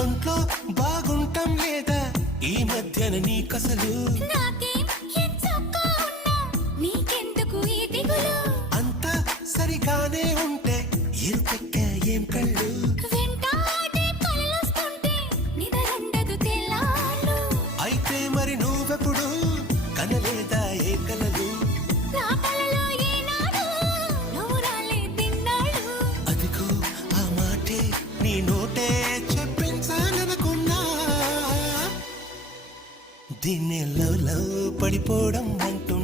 ఒంట్లో బాగుంటాం లేదా ఈ మధ్యన నీకసలు అంతా సరిగానే ఉంటే ఇరుపెక్క ఏం కళ్ళు అయితే మరి నువ్వెప్పుడు కనలేదా ఏ కలలు అదిగో ఆ మాటే నీ నోటే చెప్పించాలనుకున్నా దీన్ని లవ్ లవ్ పడిపోవడం అంటూ